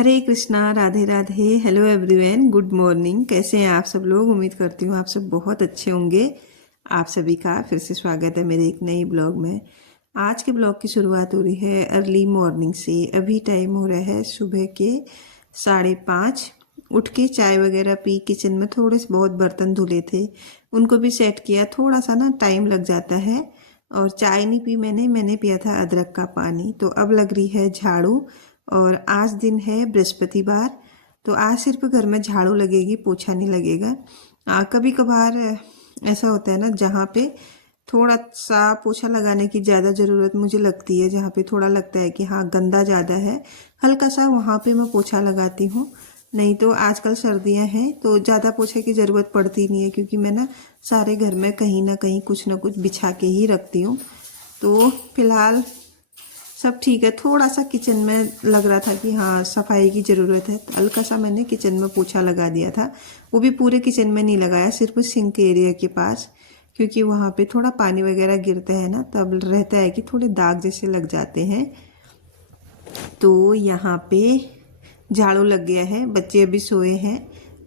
हरे Krishna, Radhe Radhe. Hello everyone, good morning. कैसे हैं आप सब लोग? उम्मीद करती हूँ आप सब बहुत अच्छे होंगे। आप सभी का फिर से स्वागत है मेरे एक नई ब्लॉग में। आज के ब्लॉग की शुरुआत हो रही है अर्ली मॉर्निंग से। अभी टाइम हो रहा है सुबह के 5:30। उठ के चाय वगैरह पी, किचन में थोड़े से बहुत बर्तन धुले थे, उनको भी सेट किया। थोड़ा सा ना टाइम लग जाता है। और चाय नहीं पी मैंने पिया था अदरक का पानी। तो अब लग रही है झाड़ू। और आज दिन है बृहस्पतिवार, तो आज सिर्फ घर में झाड़ू लगेगी, पोछा नहीं लगेगा। कभी कभार ऐसा होता है ना जहाँ पे थोड़ा सा पोछा लगाने की ज़्यादा ज़रूरत मुझे लगती है, जहाँ पे थोड़ा लगता है कि हाँ गंदा ज़्यादा है, हल्का सा वहाँ पे मैं पोछा लगाती हूँ। नहीं तो आजकल सर्दियाँ हैं तो ज़्यादा पोछे की ज़रूरत पड़ती नहीं है, क्योंकि मैं ना सारे घर में कहीं ना कहीं कुछ ना कुछ बिछा के ही रखती हूँ। तो फिलहाल सब ठीक है। थोड़ा सा किचन में लग रहा था कि हाँ सफाई की ज़रूरत है, तो हल्का सा मैंने किचन में पोछा लगा दिया था। वो भी पूरे किचन में नहीं लगाया, सिर्फ सिंक एरिया के पास, क्योंकि वहाँ पे थोड़ा पानी वगैरह गिरता है ना, तब रहता है कि थोड़े दाग जैसे लग जाते हैं। तो यहाँ पे झाड़ू लग गया है, बच्चे अभी सोए हैं।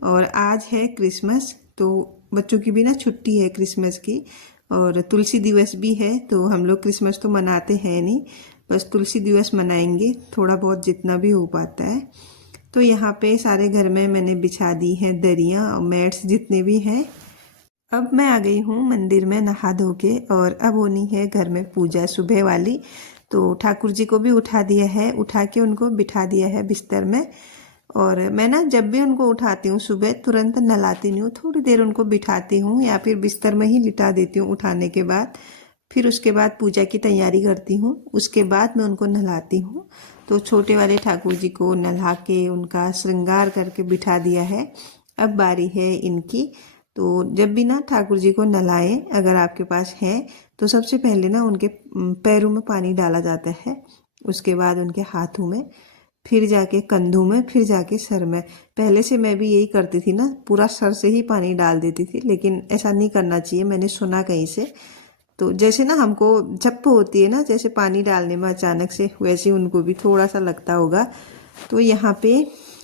और आज है क्रिसमस, तो बच्चों की भी ना छुट्टी है क्रिसमस की। और तुलसी दिवस भी है, तो हम लोग क्रिसमस तो मनाते हैं नहीं, बस तुलसी दिवस मनाएंगे थोड़ा बहुत जितना भी हो पाता है। तो यहाँ पे सारे घर में मैंने बिछा दी हैं दरियाँ और मैट्स जितने भी हैं। अब मैं आ गई हूँ मंदिर में नहा धो के, और अब होनी है घर में पूजा सुबह वाली। तो ठाकुर जी को भी उठा दिया है, उठा के उनको बिठा दिया है बिस्तर में। और मैं ना जब भी उनको उठाती हूँ सुबह तुरंत नहलाती नहीं हूँ, थोड़ी देर उनको बिठाती हूँ या फिर बिस्तर में ही लिटा देती हूँ उठाने के बाद। फिर उसके बाद पूजा की तैयारी करती हूँ, उसके बाद मैं उनको नहलाती हूँ। तो छोटे वाले ठाकुर जी को नहला के उनका श्रृंगार करके बिठा दिया है। अब बारी है इनकी। तो जब भी ना ठाकुर जी को नहलाएं, अगर आपके पास है, तो सबसे पहले ना उनके पैरों में पानी डाला जाता है, उसके बाद उनके हाथों में, फिर जाके कंधों में, फिर जाके सर में। पहले से मैं भी यही करती थी ना, पूरा सर से ही पानी डाल देती थी, लेकिन ऐसा नहीं करना चाहिए, मैंने सुना कहीं से। तो जैसे ना हमको झप्प होती है ना जैसे पानी डालने में अचानक से, वैसे उनको भी थोड़ा सा लगता होगा। तो यहाँ पे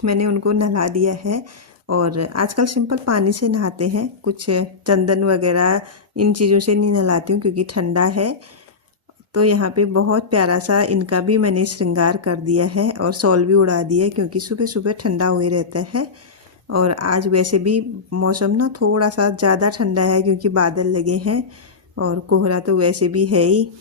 मैंने उनको नहला दिया है। और आजकल सिंपल पानी से नहाते हैं, कुछ चंदन वगैरह इन चीज़ों से नहीं नहलाती हूँ क्योंकि ठंडा है। तो यहाँ पे बहुत प्यारा सा इनका भी मैंने श्रृंगार कर दिया है और शॉल भी उड़ा दिया है, क्योंकि सुबह सुबह ठंडा हुए रहता है। और आज वैसे भी मौसम ना थोड़ा सा ज़्यादा ठंडा है, क्योंकि बादल लगे हैं और कोहरा तो वैसे भी है ही।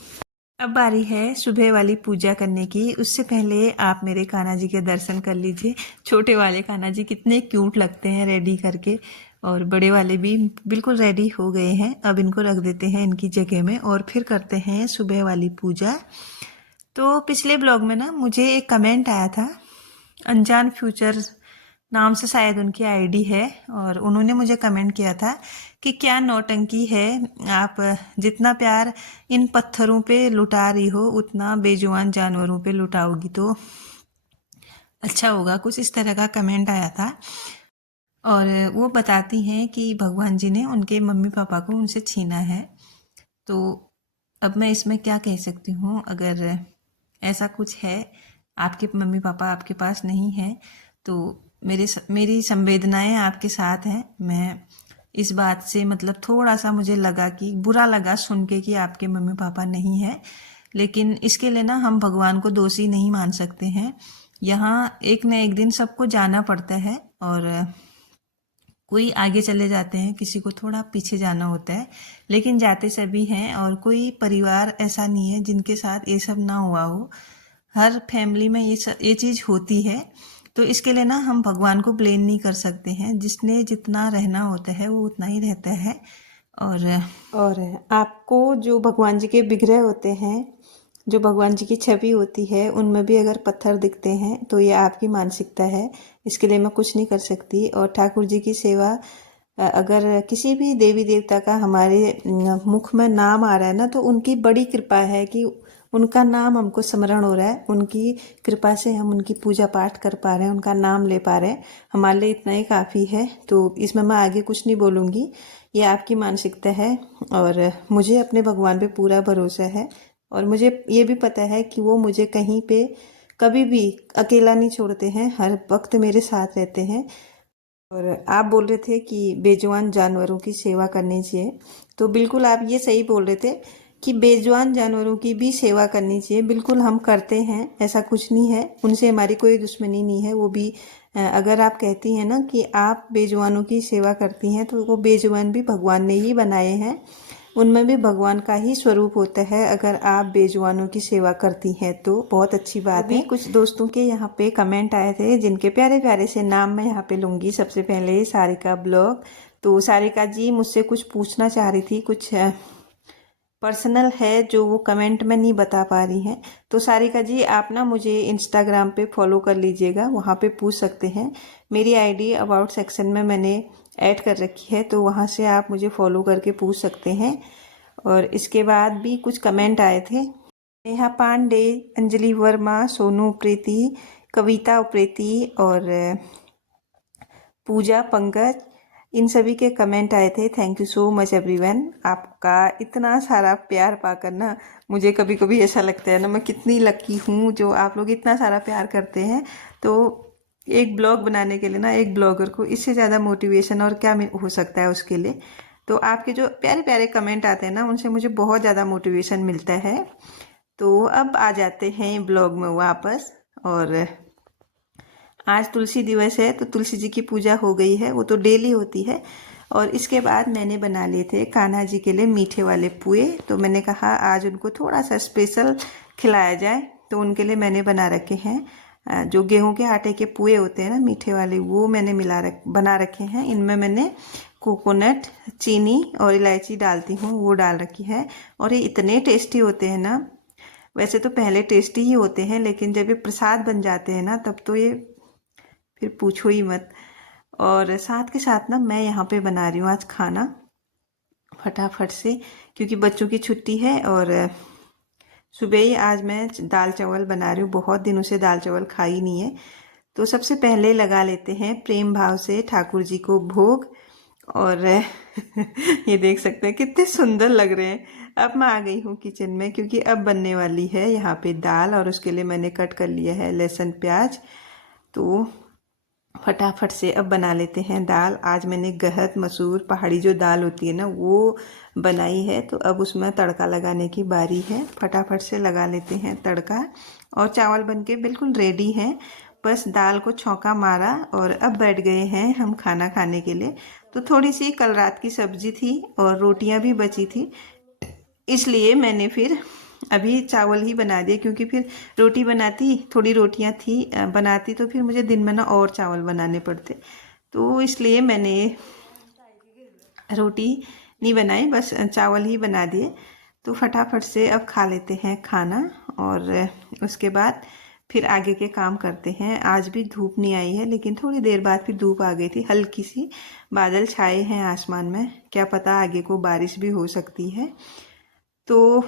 अब बारी है सुबह वाली पूजा करने की। उससे पहले आप मेरे कान्हा जी के दर्शन कर लीजिए। छोटे वाले कान्हा जी कितने क्यूट लगते हैं रेडी करके, और बड़े वाले भी बिल्कुल रेडी हो गए हैं। अब इनको रख देते हैं इनकी जगह में और फिर करते हैं सुबह वाली पूजा। तो पिछले ब्लॉग में ना मुझे एक कमेंट आया था, अनजान फ्यूचर नाम से शायद उनकी आईडी है, और उन्होंने मुझे कमेंट किया था कि क्या नौटंकी है, आप जितना प्यार इन पत्थरों पे लुटा रही हो उतना बेजुबान जानवरों पे लुटाओगी तो अच्छा होगा। कुछ इस तरह का कमेंट आया था। और वो बताती हैं कि भगवान जी ने उनके मम्मी पापा को उनसे छीना है। तो अब मैं इसमें क्या कह सकती हूँ, अगर ऐसा कुछ है, आपके मम्मी पापा आपके पास नहीं हैं, तो मेरी संवेदनाएं आपके साथ हैं। मैं इस बात से मतलब थोड़ा सा मुझे लगा कि बुरा लगा सुन के कि आपके मम्मी पापा नहीं हैं, लेकिन इसके लिए ना हम भगवान को दोषी नहीं मान सकते हैं। यहाँ एक न एक दिन सबको जाना पड़ता है, और कोई आगे चले जाते हैं, किसी को थोड़ा पीछे जाना होता है, लेकिन जाते सभी हैं। और कोई परिवार ऐसा नहीं है जिनके साथ ये सब ना हुआ हो। हर फैमिली में ये चीज़ होती है। तो इसके लिए ना हम भगवान को ब्लेम नहीं कर सकते हैं, जिसने जितना रहना होता है वो उतना ही रहता है। और आपको जो भगवान जी के विग्रह होते हैं, जो भगवान जी की छवि होती है, उनमें भी अगर पत्थर दिखते हैं तो ये आपकी मानसिकता है, इसके लिए मैं कुछ नहीं कर सकती। और ठाकुर जी की सेवा, अगर किसी भी देवी देवता का हमारे मुख में नाम आ रहा है ना, तो उनकी बड़ी कृपा है कि उनका नाम हमको स्मरण हो रहा है। उनकी कृपा से हम उनकी पूजा पाठ कर पा रहे हैं, उनका नाम ले पा रहे हैं, हमारे लिए इतना ही काफ़ी है। तो इसमें मैं आगे कुछ नहीं बोलूँगी, ये आपकी मानसिकता है। और मुझे अपने भगवान पे पूरा भरोसा है, और मुझे ये भी पता है कि वो मुझे कहीं पे कभी भी अकेला नहीं छोड़ते हैं, हर वक्त मेरे साथ रहते हैं। और आप बोल रहे थे कि बेजुबान जानवरों की सेवा करनी चाहिए, तो बिल्कुल आप ये सही बोल रहे थे कि बेजुबान जानवरों की भी सेवा करनी चाहिए। बिल्कुल हम करते हैं, ऐसा कुछ नहीं है, उनसे हमारी कोई दुश्मनी नहीं है। वो भी अगर आप कहती हैं ना कि आप बेजुबानों की सेवा करती हैं, तो वो बेजुबान भी भगवान ने ही बनाए हैं, उनमें भी भगवान का ही स्वरूप होता है। अगर आप बेजुबानों की सेवा करती हैं तो बहुत अच्छी बात है। कुछ दोस्तों के यहाँ पे कमेंट आए थे जिनके प्यारे प्यारे से नाम मैं यहाँ पे लूँगी। सबसे पहले सारिका ब्लॉग, तो सारिका जी मुझसे कुछ पूछना चाह रही थी, कुछ पर्सनल है जो वो कमेंट में नहीं बता पा रही हैं। तो सारिका जी आप ना मुझे इंस्टाग्राम पे फॉलो कर लीजिएगा, वहाँ पे पूछ सकते हैं। मेरी आईडी अबाउट सेक्शन में मैंने ऐड कर रखी है, तो वहाँ से आप मुझे फॉलो करके पूछ सकते हैं। और इसके बाद भी कुछ कमेंट आए थे, नेहा पांडे, अंजलि वर्मा, सोनू उप्रेती, कविता उप्रेती और पूजा पंकज, इन सभी के कमेंट आए थे। Thank you so much everyone. आपका इतना सारा प्यार पाकर ना मुझे कभी कभी ऐसा लगता है ना मैं कितनी लकी हूँ जो आप लोग इतना सारा प्यार करते हैं। तो एक ब्लॉग बनाने के लिए ना एक ब्लॉगर को इससे ज़्यादा मोटिवेशन और क्या हो सकता है उसके लिए। तो आपके जो प्यारे प्यारे कमेंट आते हैं ना उनसे मुझे बहुत ज़्यादा मोटिवेशन मिलता है। तो अब आ जाते हैं ब्लॉग में वापस। और आज तुलसी दिवस है, तो तुलसी जी की पूजा हो गई है, वो तो डेली होती है। और इसके बाद मैंने बना लिए थे कान्हा जी के लिए मीठे वाले पुए। तो मैंने कहा आज उनको थोड़ा सा स्पेशल खिलाया जाए, तो उनके लिए मैंने बना रखे हैं जो गेहूं के आटे के पुए होते हैं ना मीठे वाले, वो मैंने बना रखे हैं। इनमें मैंने कोकोनट, चीनी और इलायची डालती हूँ, वो डाल रखी है। और ये इतने टेस्टी होते हैं ना, वैसे तो पहले टेस्टी ही होते हैं, लेकिन जब ये प्रसाद बन जाते हैं ना तब तो ये फिर पूछो ही मत। और साथ के साथ ना मैं यहाँ पे बना रही हूँ आज खाना फटाफट से, क्योंकि बच्चों की छुट्टी है। और सुबह ही आज मैं दाल चावल बना रही हूँ, बहुत दिनों से दाल चावल खाई नहीं है। तो सबसे पहले लगा लेते हैं प्रेम भाव से ठाकुर जी को भोग। और ये देख सकते हैं कितने सुंदर लग रहे हैं। अब मैं आ गई हूँ किचन में, क्योंकि अब बनने वाली है यहाँ पे दाल, और उसके लिए मैंने कट कर लिया है लहसुन प्याज। तो फटाफट से अब बना लेते हैं दाल। आज मैंने गहत मसूर पहाड़ी जो दाल होती है ना वो बनाई है, तो अब उसमें तड़का लगाने की बारी है। फटाफट से लगा लेते हैं तड़का। और चावल बनके बिल्कुल रेडी हैं, बस दाल को छौंका मारा और अब बैठ गए हैं हम खाना खाने के लिए। तो थोड़ी सी कल रात की सब्जी थी और रोटियां भी बची थी, इसलिए मैंने फिर अभी चावल ही बना दिए, क्योंकि फिर रोटी बनाती, थोड़ी रोटियां थी बनाती तो फिर मुझे दिन में ना और चावल बनाने पड़ते, तो इसलिए मैंने रोटी नहीं बनाई, बस चावल ही बना दिए। तो फटाफट से अब खा लेते हैं खाना, और उसके बाद फिर आगे के काम करते हैं। आज भी धूप नहीं आई है, लेकिन थोड़ी देर बाद फिर धूप आ गई थी, हल्की सी बादल छाए हैं आसमान में, क्या पता आगे को बारिश भी हो सकती है। तो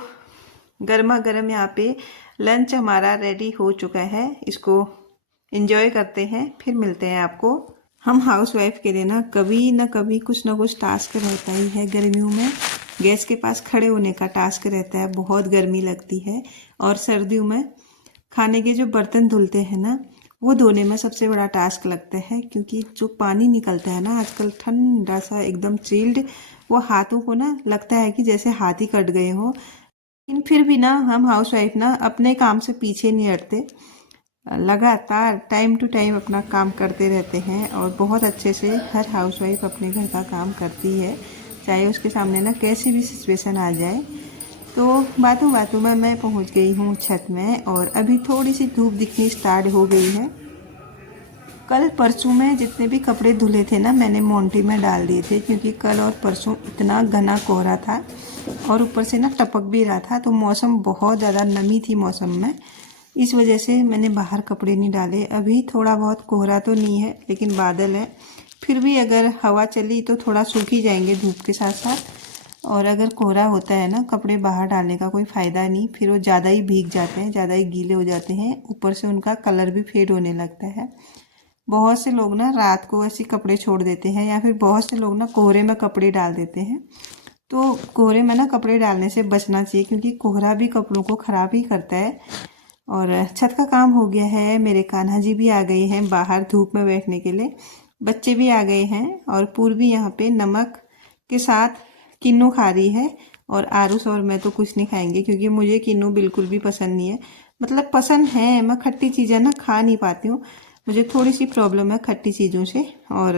गर्मा गर्म यहाँ पे लंच हमारा रेडी हो चुका है, इसको एंजॉय करते हैं, फिर मिलते हैं आपको। हम हाउसवाइफ के लिए ना कभी कुछ ना कुछ टास्क रहता ही है। गर्मियों में गैस के पास खड़े होने का टास्क रहता है, बहुत गर्मी लगती है। और सर्दियों में खाने के जो बर्तन धुलते हैं ना वो धोने में सबसे बड़ा टास्क लगता है, क्योंकि जो पानी निकलता है ना आजकल ठंडा सा एकदम चिल्ड, वो हाथों को ना लगता है कि जैसे हाथ ही कट गए हो। लेकिन फिर भी ना हम हाउसवाइफ ना अपने काम से पीछे नहीं हटते, लगातार टाइम टू टाइम अपना काम करते रहते हैं। और बहुत अच्छे से हर हाउसवाइफ अपने घर का काम करती है, चाहे उसके सामने ना कैसी भी सिचुएशन आ जाए। तो बातों बातों में मैं पहुंच गई हूँ छत में, और अभी थोड़ी सी धूप दिखनी स्टार्ट हो गई है। कल परसों में जितने भी कपड़े धुले थे ना मैंने मोंटी में डाल दिए थे, क्योंकि कल और परसों इतना घना कोहरा था और ऊपर से ना टपक भी रहा था, तो मौसम बहुत ज़्यादा नमी थी मौसम में, इस वजह से मैंने बाहर कपड़े नहीं डाले। अभी थोड़ा बहुत कोहरा तो नहीं है, लेकिन बादल है, फिर भी अगर हवा चली तो थोड़ा सूख ही जाएंगे धूप के साथ साथ। और अगर कोहरा होता है ना कपड़े बाहर डालने का कोई फ़ायदा नहीं, फिर वो ज़्यादा ही भीग जाते हैं, ज़्यादा ही गीले हो जाते हैं, ऊपर से उनका कलर भी फेड होने लगता है। बहुत से लोग ना रात को ऐसे कपड़े छोड़ देते हैं, या फिर बहुत से लोग ना कोहरे में कपड़े डाल देते हैं। तो कोहरे में ना कपड़े डालने से बचना चाहिए, क्योंकि कोहरा भी कपड़ों को ख़राब ही करता है। और छत का काम हो गया है। मेरे कान्हा जी भी आ गए हैं बाहर धूप में बैठने के लिए, बच्चे भी आ गए हैं और पूर्वी यहाँ पे नमक के साथ किन्नू खा रही है। और आरुष और मैं तो कुछ नहीं खाएंगे क्योंकि मुझे किन्नू बिल्कुल भी पसंद नहीं है। मतलब पसंद है, मैं खट्टी चीज़ें ना खा नहीं पाती हूँ, मुझे थोड़ी सी प्रॉब्लम है खट्टी चीज़ों से। और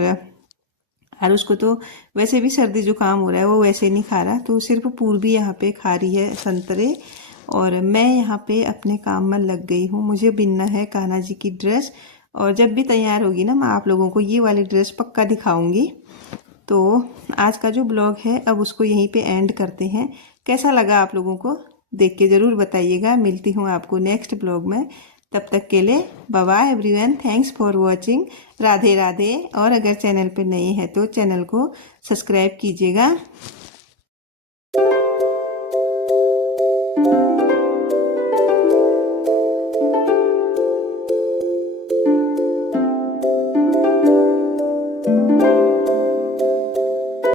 आरुष को तो वैसे भी सर्दी जुकाम हो रहा है, वो वैसे नहीं खा रहा, तो सिर्फ पूर्वी यहाँ पे खा रही है संतरे। और मैं यहाँ पे अपने काम में लग गई हूँ, मुझे बिनना है कान्हा जी की ड्रेस। और जब भी तैयार होगी ना मैं आप लोगों को ये वाली ड्रेस पक्का दिखाऊंगी। तो आज का जो ब्लॉग है अब उसको यहीं पे एंड करते हैं। कैसा लगा आप लोगों को देख के ज़रूर बताइएगा। मिलती हूँ आपको नेक्स्ट ब्लॉग में, तब तक के लिए bye bye everyone, thanks for watching, Radhe Radhe. और अगर चैनल पे नए हैं तो चैनल को सब्सक्राइब कीजिएगा।